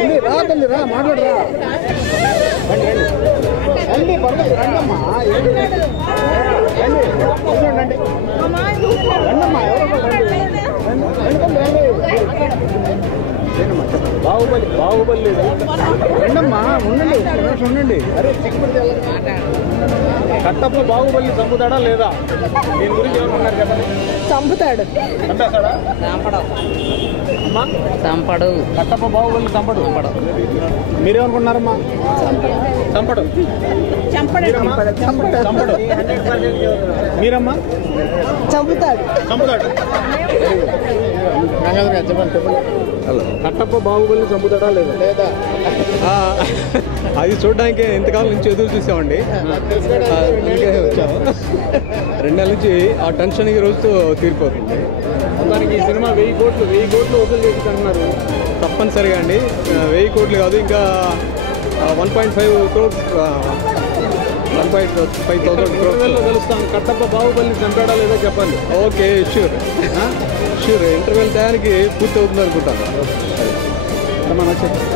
రండి, రా మాట్లాడరా. రండి పర్లేదు రండమ్మా. రండి రండి రండమ్మా బాహుబలి బాహుబలి లేదు రండమ్మా ఉండండి నిమిషం ఉండండి. అరే చిక్కుపడితే కట్టప్ప బాహుబలి చంపుతాడా లేదా? దీని గురించి ఏమన్నారు చెప్పండి. చంపుతాడు. చంపడు. కట్టప్ప బాహుబలి చంపడు. చంపడు. మీరేమనుకున్నారమ్మా చంపడు. మీరమ్మా? చంపడు. మీరమ్మా? చంపుతాడు. చంపుతాడు. చెప్పండి చెప్పండి. కట్టప్ప బాహుబలిని చంపుతాడా లేదా? అది చూడడానికి ఎంతకాలం నుంచి ఎదురు చూసామండి. వచ్చాము. రెండు నెలల నుంచి ఆ టెన్షన్ ఈ రోజుతో తీరిపోతుంది. మొత్తానికి ఈ సినిమా వెయ్యి కోట్లు వెయ్యి కోట్లు వసూలు చేసి అంటున్నారు. తప్పనిసరిగా అండి. వెయ్యి కోట్లు కాదు ఇంకా one point five crores one point five thousand crores Kattappa బాహుబలిని చంపాడా లేదా చెప్పండి? ఓకే షూర్ షూర్ ఇంటర్వెల్ టయానికి పూర్తి అవుతుంది అనుకుంటాను